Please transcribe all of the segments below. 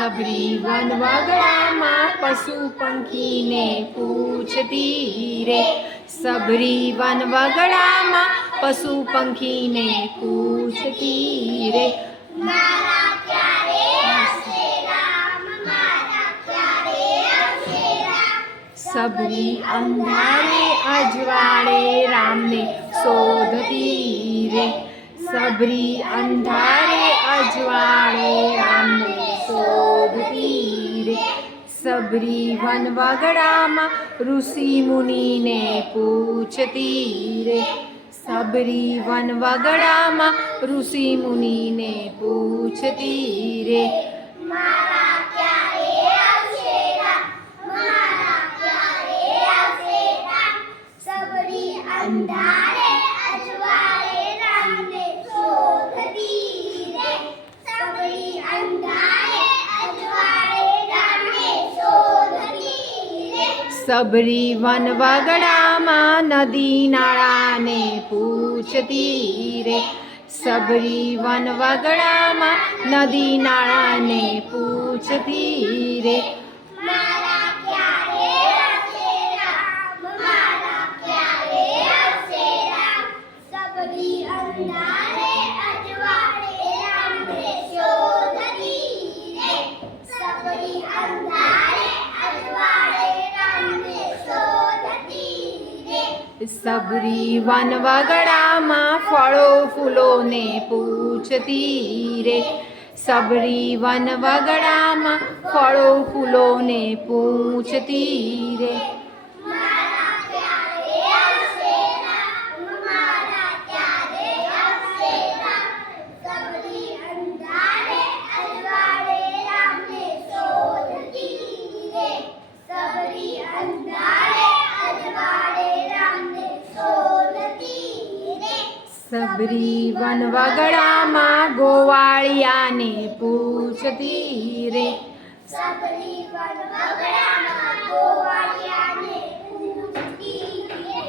सबरी वनवगड़ामां पशु पंखी ने पूछती रे। सबरी वनवगड़ामां पशु पंखी ने पूछती रे। मारा क्यारे आवशे राम, मारा क्यारे आवशे राम। सबरी अंधारे अजवाड़े राम ने शोधती रे। सबरी अंधारे अजवाड़े राम ने शोधती रे। सबरी वनवगड़ामां ऋषि मुनि ने पूछती रे। सबरी वनवगड़ामां ऋषि मुनि ने पूछती रे। मारा क्यारे आवशे राम, मारा क्यारे आवशे राम। सबरी अंधारे अजवाड़े राम ने शोधती रे। सबरी अंधारे अजवाड़े राम ने शोधती रे। सबरी वनवगड़ामां नदी नाळा ने पूछती रे। सबरी वनवगड़ामां नदी नाळा ने पूछती रे। मारा क्यारे आवशे राम, मारा क्यारे आवशे राम। सबरी अंधारे अजवाड़े राम ने शोधती रे। सबरी अंधारे अजवाड़े राम ने शोधती रे। सबरी वनवगड़ामां फळो फूलो ने पूछती रे। सबरी वनवगड़ामां फळो फूलो ने पूछती रे। मारा क्यारे आवशे राम, मारा क्यारे आवशे राम। सबरी अंधारे अजवाड़े राम ने शोधती रे। सबरी अंधारे अजवाड़े राम ने शोधती रे। सबरी वनवगड़ामां गोवाळिया ने पूछती रे। सबरी वनवगड़ामां गोवाळिया ने पूछती रे।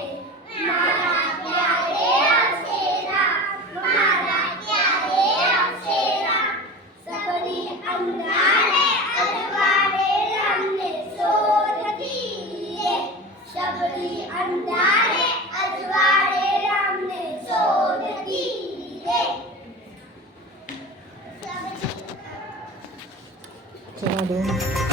मारा क्यारे आवशे राम, मारा क्यारे आवशे राम। सबरी अंधारे अजवाड़े राम ने शोधती रे। सबरी अंधारे अजवाड़े राम ने शोधती रे। चला दो।